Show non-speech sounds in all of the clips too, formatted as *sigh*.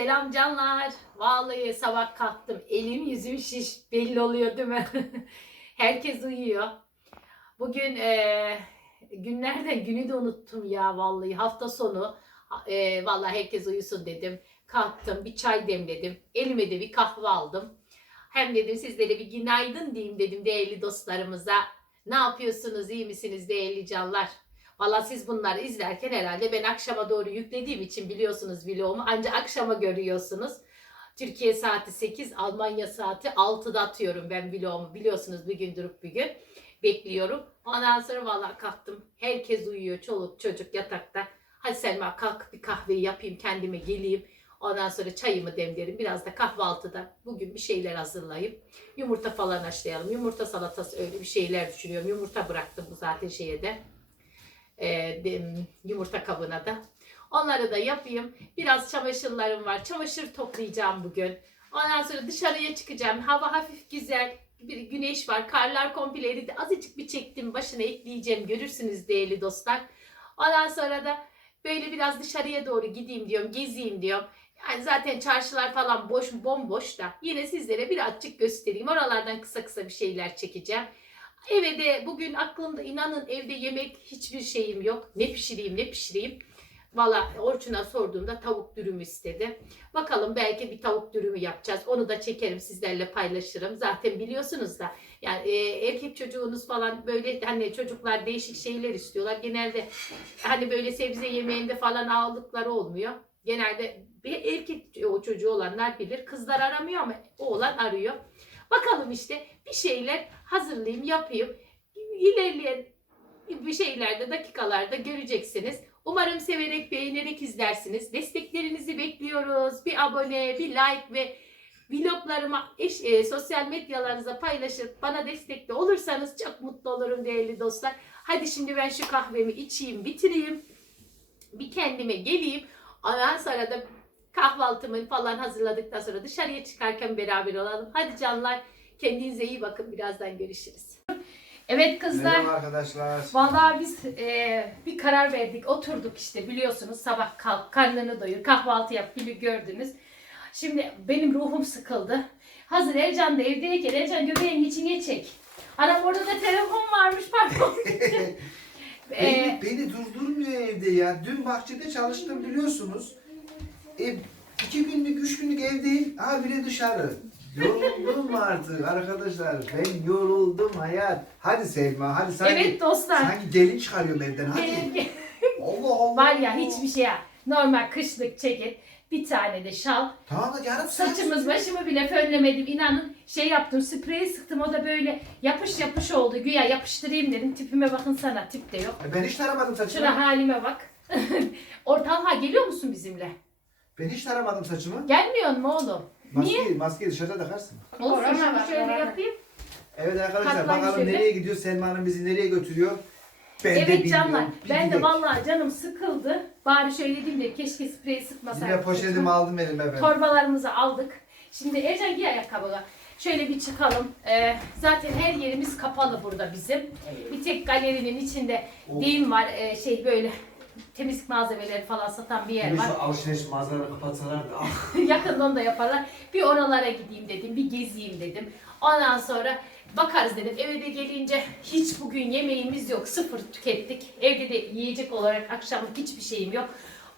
Selam canlar. Vallahi sabah kalktım. Elim yüzüm şiş. Belli oluyor değil mi? *laughs* Herkes uyuyor. Bugün eee günlerden günü de unuttum ya vallahi. Hafta sonu eee vallahi herkes uyusun dedim. Kalktım bir çay demledim. Elime de bir kahve aldım. Hem dedim sizlere bir günaydın diyeyim dedim değerli dostlarımıza. Ne yapıyorsunuz iyi misiniz değerli canlar? Valla siz bunları izlerken herhalde ben akşama doğru yüklediğim için biliyorsunuz vlogumu. Ancak akşama görüyorsunuz. Türkiye saati 8, Almanya saati 6'da atıyorum ben vlogumu. Biliyorsunuz bir gün durup bir gün bekliyorum. Ondan sonra valla kalktım. Herkes uyuyor. Çoluk çocuk yatakta. Hadi Selma kalk bir kahveyi yapayım kendime geleyim. Ondan sonra çayımı demlerim. Biraz da kahvaltıda bugün bir şeyler hazırlayıp yumurta falan haşlayalım. Yumurta salatası öyle bir şeyler düşünüyorum. Yumurta bıraktım bu zaten şeye de e, yumurta kabına da. Onları da yapayım. Biraz çamaşırlarım var. Çamaşır toplayacağım bugün. Ondan sonra dışarıya çıkacağım. Hava hafif güzel. Bir güneş var. Karlar komple eridi. Azıcık bir çektim. Başına ekleyeceğim. Görürsünüz değerli dostlar. Ondan sonra da böyle biraz dışarıya doğru gideyim diyorum. Gezeyim diyorum. Yani zaten çarşılar falan boş bomboş da yine sizlere birazcık göstereyim. Oralardan kısa kısa bir şeyler çekeceğim. Eve de bugün aklımda inanın evde yemek hiçbir şeyim yok. Ne pişireyim ne pişireyim. Valla Orçun'a sorduğumda tavuk dürümü istedi. Bakalım belki bir tavuk dürümü yapacağız. Onu da çekerim sizlerle paylaşırım. Zaten biliyorsunuz da yani e, erkek çocuğunuz falan böyle hani çocuklar değişik şeyler istiyorlar. Genelde hani böyle sebze yemeğinde falan aldıkları olmuyor. Genelde bir erkek o çocuğu olanlar bilir. Kızlar aramıyor ama oğlan arıyor. Bakalım işte bir şeyler hazırlayayım, yapayım. İlerleyen bir şeylerde, dakikalarda göreceksiniz. Umarım severek, beğenerek izlersiniz. Desteklerinizi bekliyoruz. Bir abone, bir like ve vloglarıma, eş, e, sosyal medyalarınıza paylaşıp bana destekli olursanız çok mutlu olurum değerli dostlar. Hadi şimdi ben şu kahvemi içeyim, bitireyim. Bir kendime geleyim. Ondan sonra da kahvaltımı falan hazırladıktan sonra dışarıya çıkarken beraber olalım. Hadi canlar kendinize iyi bakın. Birazdan görüşürüz. Evet kızlar. Merhaba arkadaşlar. Vallahi biz e, bir karar verdik. Oturduk işte biliyorsunuz sabah kalk, karnını doyur, kahvaltı yap gibi gördünüz. Şimdi benim ruhum sıkıldı. Hazır Ercan da evdeyken Ercan göbeğin içine çek. Anam orada da telefon varmış pardon. *laughs* *laughs* E, Beni, beni durdurmuyor evde ya. Dün bahçede çalıştım biliyorsunuz. E, iki günlük, üç günlük evdeyim. Ha bile dışarı. Yoruldum artık arkadaşlar. Ben yoruldum hayat. Hadi Selma hadi sanki, evet dostlar. sanki gelin çıkarıyorum evden hadi. Benim- *laughs* Allah Allah. var ya hiçbir şey ya. Normal kışlık ceket, bir tane de şal. Tamam da yarım saat. Saçımız başımı bile fönlemedim inanın. Şey yaptım spreyi sıktım o da böyle yapış yapış oldu. Güya yapıştırayım dedim. Tipime bakın sana tip de yok. E, Ben hiç taramadım saçımı. Şuna halime bak. *laughs* Ortalha geliyor musun bizimle? Ben hiç taramadım saçımı. Gelmiyor mu oğlum? Niye? Maskeyi, maskeyi dışarıda takarsın. Olsun Korona şimdi var, şöyle korona. yapayım. Evet arkadaşlar Katlayın bakalım şöyle. nereye gidiyor Selma Hanım bizi nereye götürüyor. Ben de evet bilmiyorum. canlar Bir ben de gidelim. vallahi canım sıkıldı. Bari şöyle diyeyim de keşke spreyi sıkmasaydım. Yine poşetimi aldım elime ben. Torbalarımızı aldık. Şimdi Ercan giy ayakkabını. Şöyle bir çıkalım. Ee, zaten her yerimiz kapalı burada bizim. Bir tek galerinin içinde Oh. deyim var. ee, şey böyle temizlik malzemeleri falan satan bir yer var. Şu alışveriş mağazalarını kapatsalar da ah. *laughs* Yakında onu da yaparlar. Bir oralara gideyim dedim. Bir gezeyim dedim. Ondan sonra bakarız dedim. Eve de gelince hiç bugün yemeğimiz yok. Sıfır tükettik. Evde de yiyecek olarak akşamlık hiçbir şeyim yok.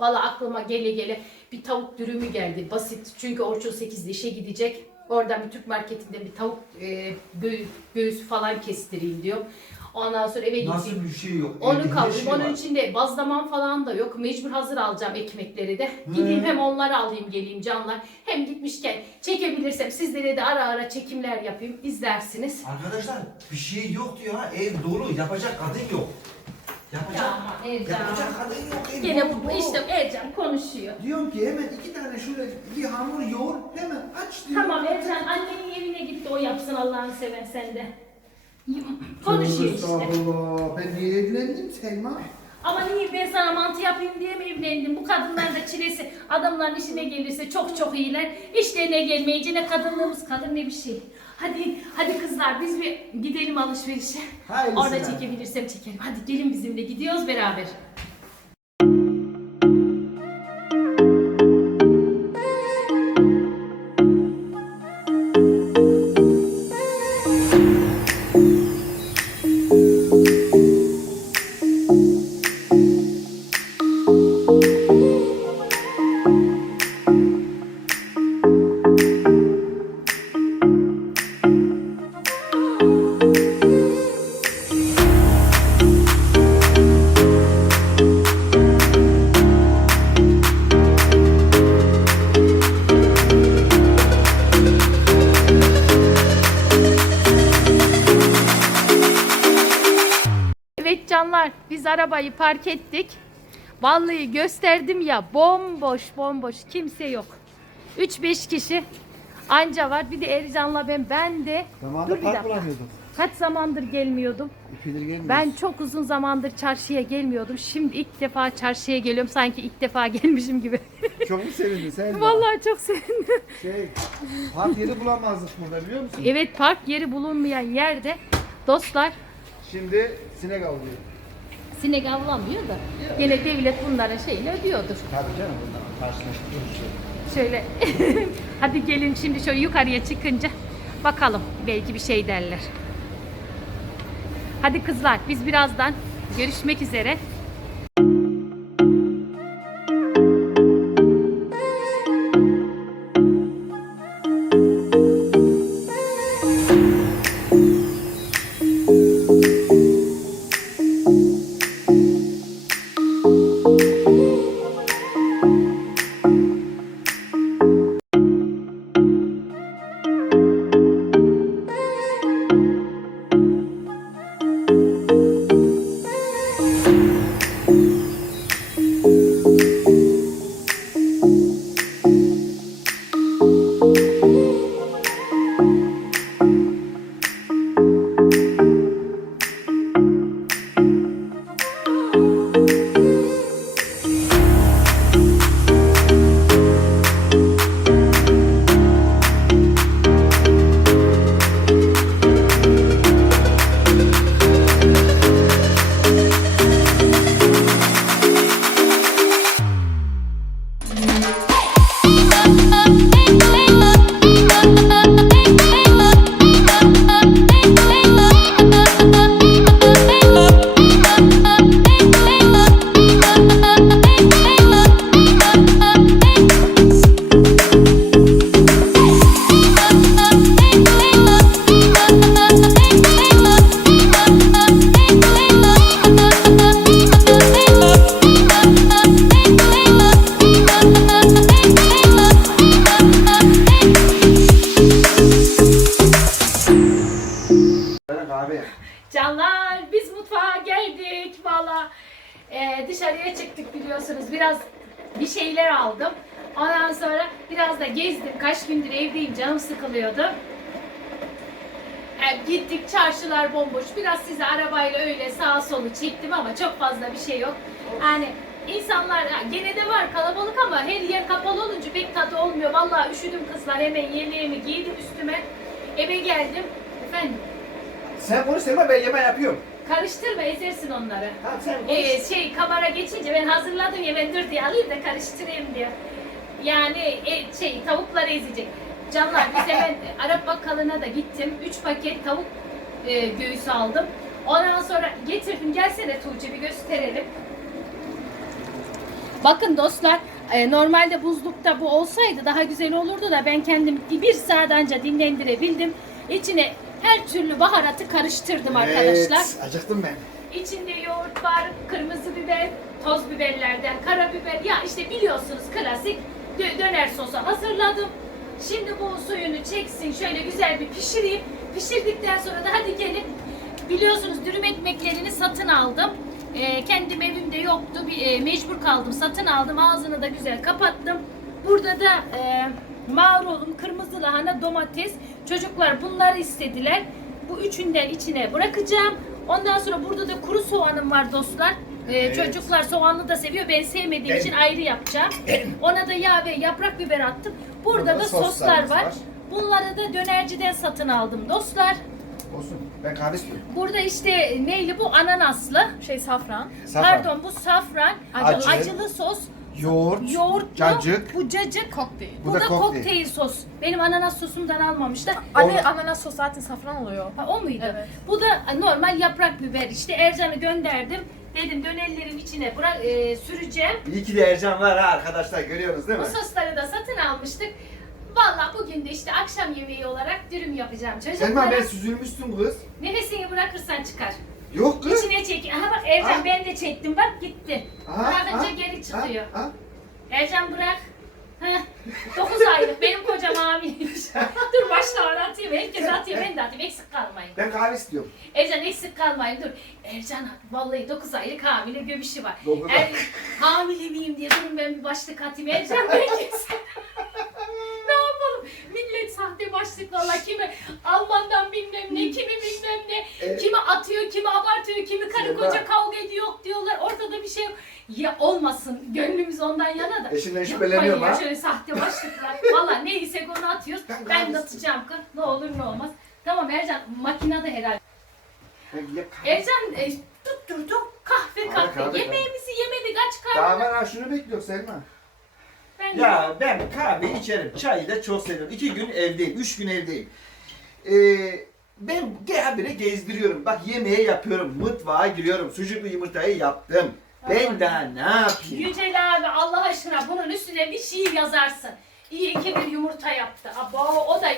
Valla aklıma gele gele bir tavuk dürümü geldi. Basit. Çünkü Orçun 8'de işe gidecek. Oradan bir Türk marketinden bir tavuk e, gö- göğsü falan kestireyim diyor. Ondan sonra eve gideyim. Nasıl bir şey yok. Onu Evde kaldırayım. şey Onun var. içinde bazlaman falan da yok. Mecbur hazır alacağım ekmekleri de. Gideyim hem onları alayım geleyim canlar. Hem gitmişken çekebilirsem sizlere de ara ara çekimler yapayım. izlersiniz. Arkadaşlar bir şey yok diyor ha. Ev dolu. Yapacak kadın yok. Yapacak. Ya Ercan. Yapacak kadın yok. Ev Gene dolu, bu dolu. işte Ercan konuşuyor. Diyorum ki hemen iki tane şöyle bir hamur yoğur hemen aç diyor. Tamam Ercan annenin evine gitti o yapsın Allah'ını seven sende. Konuşuyor işte. Allah ben niye evlendim Selma? Ama niye ben sana mantı yapayım diye mi evlendim? Bu kadınlar da çilesi adamların işine gelirse çok çok iyiler. İşlerine gelmeyince ne kadınlığımız kalır ne bir şey. Hadi hadi kızlar biz bir gidelim alışverişe. Hayırlısı Orada yani. çekebilirsem çekelim. Hadi gelin bizimle gidiyoruz beraber. Biz arabayı park ettik. Vallahi gösterdim ya bomboş bomboş kimse yok. 3-5 kişi anca var. Bir de Ercan'la ben ben de Zamanında Dur bir park dakika. bulamıyorduk. kaç zamandır gelmiyordum. İpidir. Ben çok uzun zamandır çarşıya gelmiyordum. Şimdi ilk defa çarşıya geliyorum. Sanki ilk defa gelmişim gibi. *laughs* Çok mu sevindin sen? Vallahi çok sevindim. Şey, park yeri bulamazdık burada biliyor musun? Evet park yeri bulunmayan yerde dostlar Şimdi sinek avlıyor. sinek avlamıyor da gene devlet bunların şeyini ödüyordur. Tabii canım bundan karşılaştırıyoruz. Şöyle *laughs* hadi gelin şimdi şöyle yukarıya çıkınca bakalım belki bir şey derler. Hadi kızlar biz birazdan görüşmek üzere. Çarşılar bomboş. Biraz size arabayla öyle sağa solu çektim ama çok fazla bir şey yok. Yani insanlar gene de var kalabalık ama her yer kapalı olunca pek tadı olmuyor. Vallahi üşüdüm kızlar. Hemen yemeğimi giydim üstüme. Eve geldim. Efendim Sen konuşturma ben yemeği yapıyorum. karıştırma ezersin onları. Tamam sen konuş. Ee, şey kamera geçince ben hazırladım ya ben dur diye alayım da karıştırayım diyor. Yani e, şey tavukları ezecek. Canlar biz hemen *laughs* Arap bakkalına da gittim. 3 paket tavuk e, göğüsü aldım. Ondan sonra getirdim. Gelsene Tuğçe bir gösterelim. Bakın dostlar e, normalde buzlukta bu olsaydı daha güzel olurdu da ben kendim bir saat anca dinlendirebildim. İçine her türlü baharatı karıştırdım arkadaşlar. acıktım ben. İçinde yoğurt var, kırmızı biber, toz biberlerden, karabiber. Ya işte biliyorsunuz klasik dö- döner sosu hazırladım. Şimdi bu suyunu çeksin, şöyle güzel bir pişireyim. Pişirdikten sonra da hadi gelin. Biliyorsunuz dürüm ekmeklerini satın aldım. Ee, kendim evimde yoktu. Bir, e, mecbur kaldım. Satın aldım. Ağzını da güzel kapattım. Burada da e, marulum, kırmızı lahana, domates. Çocuklar bunları istediler. Bu üçünden içine bırakacağım. Ondan sonra burada da kuru soğanım var dostlar. Ee, Evet. Çocuklar soğanlı da seviyor. Ben sevmediğim için ayrı yapacağım. Ona da yağ ve yaprak biber attım. Burada, Burada da soslar var. var. Bunları da dönerciden satın aldım dostlar. Olsun. Ben kahve istiyorum. Burada işte neyli bu ananaslı. Şey safran. Safran. Pardon bu safran. Acı. Acılı sos. Yoğurt. Yoğurtlu. Cacık. Bu cacık. Kokteyl. Bu, Bu da da kokteyl. kokteyl. sos. Benim ananas sosumdan almamışlar. Anne Onu- ananas sos zaten safran oluyor. Ha, o muydu? Evet. Bu da normal yaprak biber. İşte Ercan'ı gönderdim. Dedim dönerlerin içine bırak, e, süreceğim. İyi ki de Ercan var ha arkadaşlar görüyorsunuz değil Bu mi? sosları da satın almıştık. Vallahi bugün de işte akşam yemeği olarak dürüm yapacağım Selma çocuklara. ben süzülmüştüm kız. Nefesini bırakırsan çıkar. Yok kız. İçine çek. Aha bak Ercan Ha? ben de çektim bak gitti. Aha, Bırakınca ha, geri çıkıyor. Ha, ha. Ercan bırak. 9 aylık benim kocam hamileymiş. *laughs* dur başta anlatayım. Herkes atıyor ben de atayım. Eksik kalmayın. Ben kahve istiyorum. Ercan eksik kalmayın dur. Ercan vallahi 9 aylık hamile göbüşü var. Dokuz. Er, hamile miyim diye durun ben bir başlık atayım. Ercan herkes. *laughs* sahte başlık valla kimi Alman'dan bilmem ne, kimi bilmem ne, Evet. kimi atıyor, kimi abartıyor, kimi karı koca kavga ediyor diyorlar. Ortada bir şey yok. Ya olmasın. Gönlümüz ondan yana da. Eşinden şüpheleniyorum ha. şöyle sahte başlıklar. Valla neysek onu atıyoruz. Ben Ben de atacağım kız. Ne olur ne olmaz. Tamam Ercan makinede herhalde. Ben Ercan e, tutturdu kahve Kahve, Yemeğimizi yemedik aç Daha karnına. ben ha şunu bekliyorum Selma. Ben Ya ben kahve içerim. Çayı da çok seviyorum. İki gün evdeyim. Üç gün evdeyim. Ee, ben habire gezdiriyorum. Bak yemeğe yapıyorum. Mutfağa giriyorum. Sucuklu yumurtayı yaptım. Ben daha ne yapayım? Yücel abi Allah aşkına bunun üstüne bir şiir yazarsın. İyi ki bir yumurta yaptı. Abo o da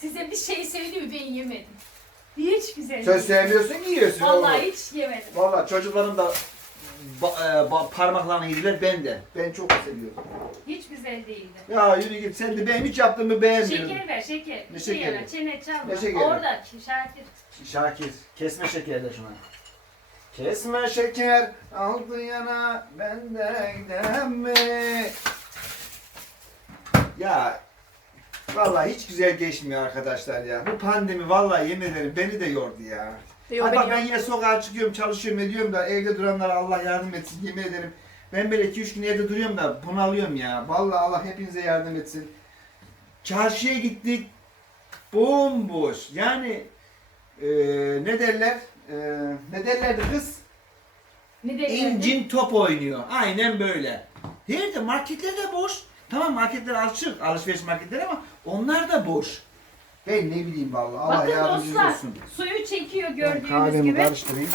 size bir şey söylüyor ben yemedim. Hiç güzel. Söz sevmiyorsun yiyorsun Vallahi oğlum. hiç yemedim. Valla çocuklarım da ba- e, ba- parmaklarını yediler ben de. Ben çok seviyorum. Hiç güzel değildi. Ya yürü git sen de benim hiç yaptığımı beğenmiyorsun. Şeker ver şeker. Ne şekeri? ver, Çene çalma. Ne şekeri? Orada Şakir. Şakir kesme şekeri de şuna. Kesme şeker aldı yana benden mi? Ya vallahi hiç güzel geçmiyor arkadaşlar ya. Bu pandemi vallahi yemin ederim beni de yordu ya. Diyor Hatta ben yine sokağa çıkıyorum, çalışıyorum, ediyorum da evde duranlara Allah yardım etsin yemin ederim. Ben böyle 2-3 gün evde duruyorum da bunalıyorum ya. Vallahi Allah hepinize yardım etsin. Çarşıya gittik. Bomboş. Yani eee, ne derler? Eee, ne derlerdi kız? Ne dedi? İncin top oynuyor. Aynen böyle. Nerede? Marketler de boş. Tamam marketler açık. Alışveriş marketleri ama onlar da boş. Ben ne bileyim vallahi Allah Bakın yardımcınız dostlar olsun. suyu çekiyor Ben gördüğünüz kahvemi gibi. karıştırayım.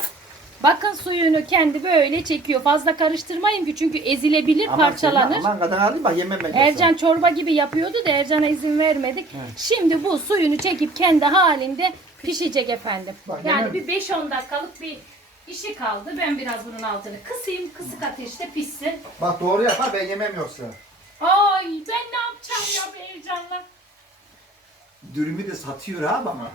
Bakın suyunu kendi böyle çekiyor. Fazla karıştırmayın ki çünkü ezilebilir, parçalanır. Aman, aman kadın alayım bak yemem ben. Ercan çorba gibi yapıyordu da Ercan'a izin vermedik. Şimdi bu suyunu çekip kendi halinde pişecek efendim. Bak, yani hemen- bir 5-10 dakikalık bir işi kaldı. Ben biraz bunun altını kısayım. Kısık ateşte pişsin. Bak doğru yap ha ben yemem yoksa. Ay ben ne yapacağım ya be Ercan'la? Dürümü de satıyor ha bana.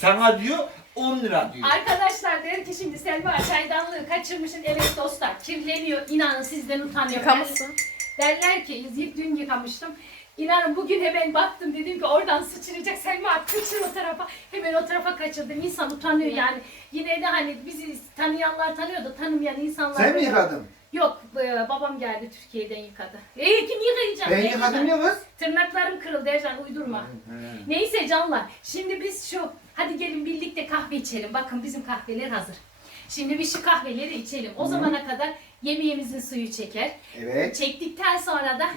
Sana diyor 10 lira diyor. Arkadaşlar der ki şimdi Selma çaydanlığı kaçırmışsın. Evet dostlar kirleniyor. İnanın sizden utanıyorum. Yıkamışsın. Derler ki dün yıkamıştım. İnanın bugün hemen baktım dedim ki oradan sıçrayacak Selma kaçır o tarafa. Hemen o tarafa kaçırdım. İnsan utanıyor yani. Yine de hani bizi tanıyanlar tanıyor da tanımayan insanlar. Sen mi böyle- yıkadın? Yok e, babam geldi Türkiye'den yıkadı. E kim yıkayacak? Ben yıkadım ya kız. Tırnaklarım kırıldı Ercan uydurma. Neyse canlar şimdi biz şu hadi gelin birlikte kahve içelim. Bakın bizim kahveler hazır. Şimdi bir şu kahveleri içelim. O zamana kadar yemeğimizin suyu çeker. Evet. Çektikten sonra da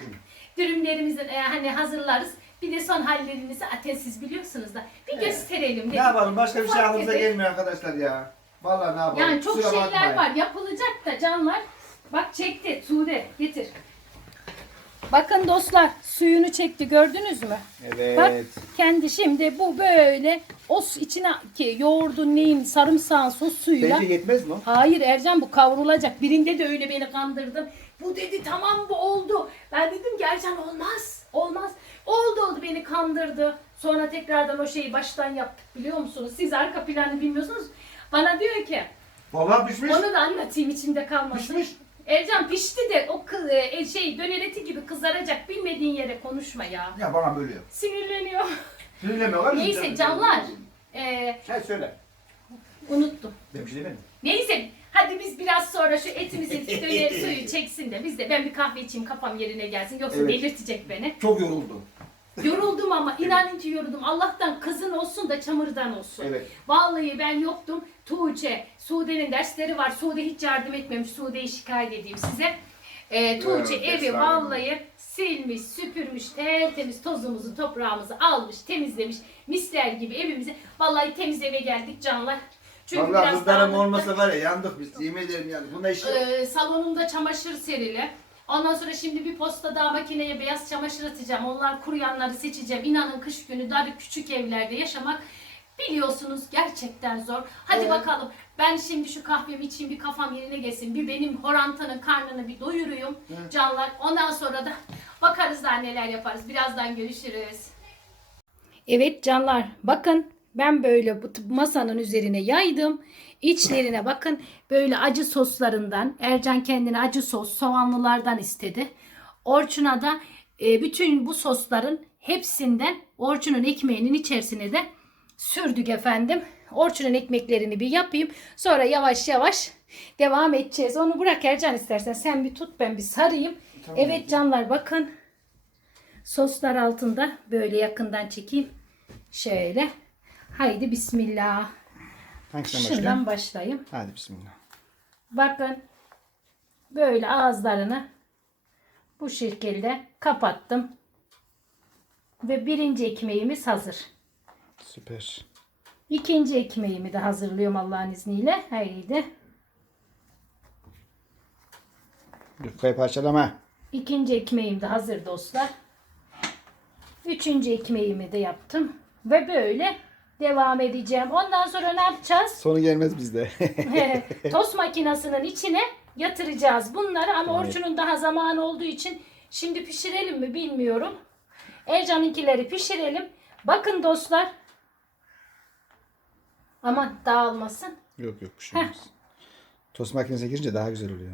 dürümlerimizin e, hani hazırlarız. Bir de son hallerini zaten siz biliyorsunuz da bir Evet. gösterelim. Ne yapalım başka bir şey Ufak aklımıza gelmiyor arkadaşlar ya. Vallahi ne yapalım. Yani çok kusura şeyler bakmayın. var yapılacak da canlar. Bak çekti Sude getir. Bakın dostlar suyunu çekti gördünüz mü? Evet. Bak kendi şimdi bu böyle o su- içine ki yoğurdun neyin sarımsağın sos suyuyla. Bence yetmez mi? Hayır Ercan bu kavrulacak. Birinde de öyle beni kandırdın. Bu dedi tamam bu oldu. Ben dedim ki Ercan olmaz. Olmaz. Oldu oldu beni kandırdı. Sonra tekrardan o şeyi baştan yaptık biliyor musunuz? Siz arka planı bilmiyorsunuz. Bana diyor ki Valla pişmiş. onu da anlatayım içimde kalmasın. Pişmiş. Ercan pişti de o kı- e, şey döner eti gibi kızaracak bilmediğin yere konuşma ya. Ya bana böyle yap. Sinirleniyor. Mı? Neyse canlar. Ee, Sen söyle. unuttum. Ben bir şey demedim. Neyse hadi biz biraz sonra şu etimizin *laughs* döner suyu çeksin de biz de ben bir kahve içeyim kafam yerine gelsin yoksa Evet. delirtecek beni. Çok yoruldum. Yoruldum ama inanın ki yoruldum. Allah'tan kızın olsun da çamurdan olsun. Evet. Vallahi ben yoktum. Tuğçe, Sude'nin dersleri var. Sude hiç yardım etmemiş. Sude'yi şikayet edeyim size. Ee, Tuğçe Evet, evi efsane. vallahi silmiş, süpürmüş, tertemiz tozumuzu, toprağımızı almış, temizlemiş. Misler gibi evimizi. Vallahi temiz eve geldik canlar. Çünkü Valla biraz kızlarım dağınıktı. olmasa var ya yandık biz. Yemin ederim yandık. Bunda iş yok. Ee, salonumda çamaşır serili. Ondan sonra şimdi bir posta daha makineye beyaz çamaşır atacağım. Onlar kuruyanları seçeceğim. İnanın kış günü dar küçük evlerde yaşamak biliyorsunuz gerçekten zor. Hadi Evet. bakalım. Ben şimdi şu kahvemi içeyim bir kafam yerine gelsin. Bir benim horantanın karnını bir doyuruyum canlar. Ondan sonra da bakarız daha neler yaparız. Birazdan görüşürüz. Evet canlar bakın ben böyle bu masanın üzerine yaydım. İçlerine bakın böyle acı soslarından Ercan kendine acı sos soğanlılardan istedi. Orçun'a da e, bütün bu sosların hepsinden Orçun'un ekmeğinin içerisine de sürdük efendim. Orçun'un ekmeklerini bir yapayım. Sonra yavaş yavaş devam edeceğiz. Onu bırak Ercan istersen. Sen bir tut ben bir sarayım. Evet canlar bakın. Soslar altında böyle yakından çekeyim. Şöyle. Haydi bismillah. Hangisinden Şundan başlayayım? başlayayım. Hadi bismillah. Bakın. Böyle ağızlarını bu şekilde kapattım. Ve birinci ekmeğimiz hazır. Süper. İkinci ekmeğimi de hazırlıyorum Allah'ın izniyle. Haydi. Yufkayı parçalama. İkinci ekmeğim de hazır dostlar. Üçüncü ekmeğimi de yaptım. Ve böyle devam edeceğim. Ondan sonra ne yapacağız? Sonu gelmez bizde. *laughs* Tost makinesinin içine yatıracağız bunları. Ama Orçun'un daha zamanı olduğu için şimdi pişirelim mi bilmiyorum. Ercan'ınkileri pişirelim. Bakın dostlar. Aman dağılmasın. yok yok bir şey olmaz. Tost makinesine girince daha güzel oluyor.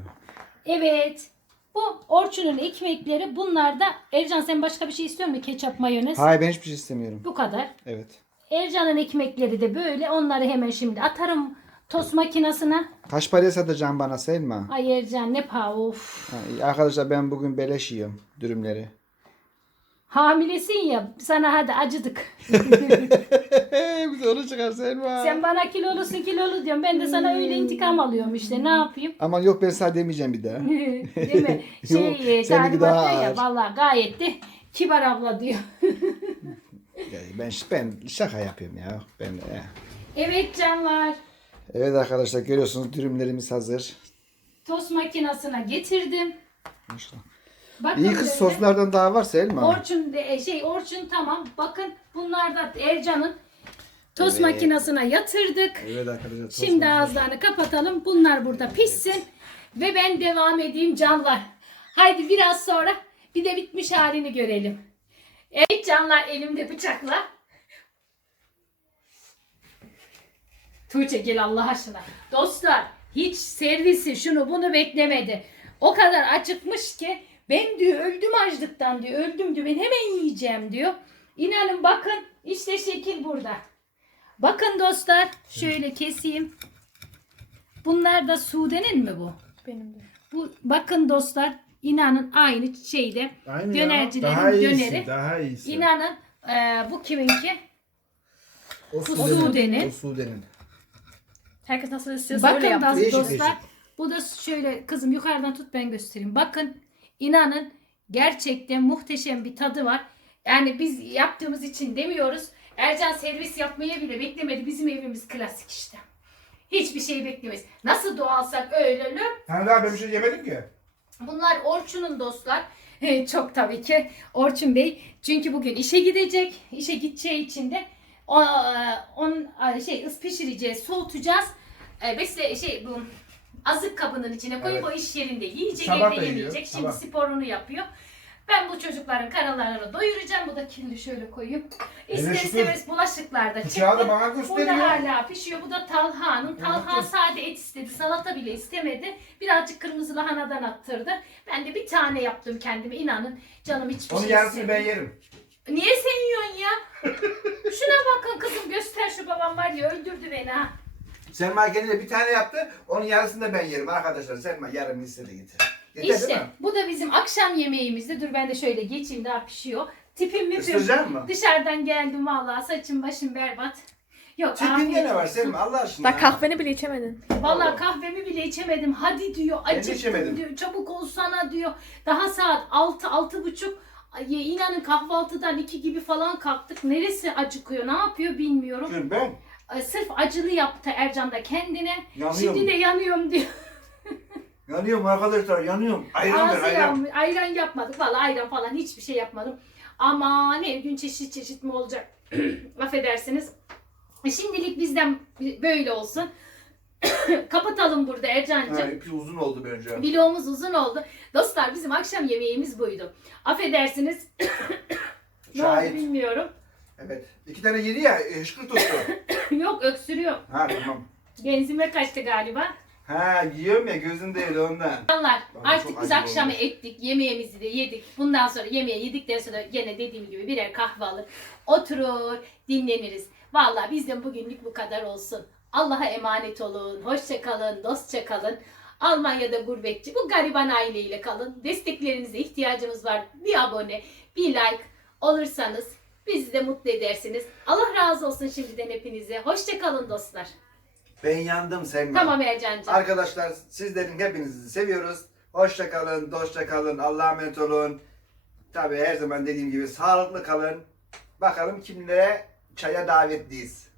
Evet. Bu Orçun'un ekmekleri. Bunlar da Ercan sen başka bir şey istiyor musun? Ketçap, mayonez. Hayır ben hiçbir şey istemiyorum. Bu kadar. Evet. Ercan'ın ekmekleri de böyle. Onları hemen şimdi atarım tost makinesine. Kaç paraya satacağım bana Selma? Ay Ercan ne pahalı of. Ha, arkadaşlar ben bugün beleş yiyorum dürümleri. Hamilesin ya sana hadi acıdık. *laughs* Biz onu çıkar Selma. Sen bana kilolusun kilolu diyorsun. Ben de sana öyle intikam alıyorum işte. Ne yapayım? Aman yok ben sana demeyeceğim bir daha. *laughs* Değil mi? *laughs* Şey, Yok, seninki daha diyor ya. ağır. Valla gayet de kibar abla diyor. Ben ben şaka yapıyorum ya. Ben ya. evet canlar. Evet arkadaşlar görüyorsunuz dürümlerimiz hazır. Tost makinesine getirdim. Maşallah. Bakın İyi kız soslardan daha var Selma. Orçun de, e, şey Orçun tamam. Bakın bunlar da Ercan'ın tost Evet. makinesine yatırdık. Evet arkadaşlar. tost Şimdi hazır. ağızlarını kapatalım. Bunlar burada pişsin. Ve ben devam edeyim canlar. Haydi biraz sonra bir de bitmiş halini görelim. Evet canlar elimde bıçakla. Tuğçe gel Allah aşkına. Dostlar hiç servisi şunu bunu beklemedi. O kadar acıkmış ki ben diyor öldüm açlıktan diyor. Öldüm diyor ben hemen yiyeceğim diyor. İnanın bakın işte şekil burada. Bakın dostlar şöyle keseyim. Bunlar da Sude'nin mi bu? Benim de. Bu bakın dostlar inanın aynı şeyde Aynı dönercilerin Daha iyisi, döneri. Daha iyisi. İnanın e, bu kiminki? o Sude'nin. O Sude'nin. Herkes nasıl istiyorsa öyle Bakın yaptı. da- Değişik dostlar. değişik. Bu da şöyle kızım yukarıdan tut ben göstereyim. Bakın inanın gerçekten muhteşem bir tadı var. Yani biz yaptığımız için demiyoruz. Ercan servis yapmaya bile beklemedi. Bizim evimiz klasik işte. Hiçbir şey beklemeyiz. Nasıl doğalsak öyle löp Hani daha ben bir şey yemedim ki. Bunlar Orçun'un dostlar. Çok tabii ki Orçun Bey. Çünkü bugün işe gidecek. İşe gideceği için de o, on şey ıs pişireceğiz, soğutacağız. E, Besle şey bu azık kabının içine koyup Evet. o iş yerinde yiyecek, Sabah evde yemeyecek. Şimdi sabah. sporunu yapıyor. Ben bu çocukların karınlarını doyuracağım. Bu da kirli şöyle koyayım. İster Evet, istemez bulaşıklar da çıktı. Bıçağı da bana Bu da gösteriyor. hala pişiyor. Bu da Talha'nın. Talha sade et istedi. Salata bile istemedi. Birazcık kırmızı lahanadan attırdı. Ben de bir tane yaptım kendime. İnanın canım hiçbir Onun şey yarısını ben istemiyor. yerim. Niye sen yiyorsun ya? *laughs* Şuna bakın kızım göster şu babam var ya öldürdü beni ha. Selma kendine bir tane yaptı. Onun yarısını da ben yerim arkadaşlar. Selma yarım listede getir. Yeter değil İşte mi? bu da bizim akşam yemeğimizde. Dur ben de şöyle geçeyim daha pişiyor. Tipim. Isıracak mı? Dışarıdan geldim vallahi saçım başım berbat. Yok Tipinde afiyet ne var olsun. Selma Allah aşkına. Daha kahveni bile içemedin. Vallahi kahvemi bile içemedim. Hadi diyor Ben de acıktım içemedim. diyor. Çabuk olsana diyor. Daha saat 6 altı buçuk. Ay, inanın kahvaltıdan 2 gibi falan kalktık. Neresi acıkıyor ne yapıyor bilmiyorum. Dur ben. Ay, Sırf acılı yaptı Ercan da kendine. Yanıyorum. Şimdi de yanıyorum diyor. Yanıyorum arkadaşlar yanıyorum. Ayran ver Ağzı ayran. yanmış. Ayran yapmadık. Vallahi ayran falan hiçbir şey yapmadım. Aman her gün çeşit çeşit mi olacak? *clears throat* Affedersiniz. Şimdilik bizden böyle olsun. *clears throat* kapatalım burada Ercan'cığım. Ha, ipi uzun oldu bence. Vlogumuz uzun oldu. Dostlar bizim akşam yemeğimiz buydu. Affedersiniz. *clears throat* ne oldu Şahit. bilmiyorum. Evet. İki tane yedi ya, e, hışkırt tuttu. Yok öksürüyor. ha tamam. Benzime kaçtı galiba. Ha yiyorum ya gözündeydi ondan. Canlar Bana artık çok biz acı akşamı olmuş. ettik. Yemeğimizi de yedik. Bundan sonra yemeği yedikten sonra gene dediğim gibi birer kahve alır. Oturur dinleniriz. Vallahi bizden bugünlük bu kadar olsun. Allah'a emanet olun. Hoşça kalın. Dostça kalın. Almanya'da gurbetçi. Bu gariban aileyle kalın. Desteklerinize ihtiyacımız var. Bir abone, bir like olursanız bizi de mutlu edersiniz. Allah razı olsun şimdiden hepinize. Hoşça kalın dostlar. Ben yandım Selma. Tamam Ercan'cığım. Arkadaşlar sizlerin hepinizi seviyoruz. Hoşça kalın, dostça kalın, Allah'a emanet olun. Tabii her zaman dediğim gibi sağlıklı kalın. Bakalım kimlere çaya davetliyiz.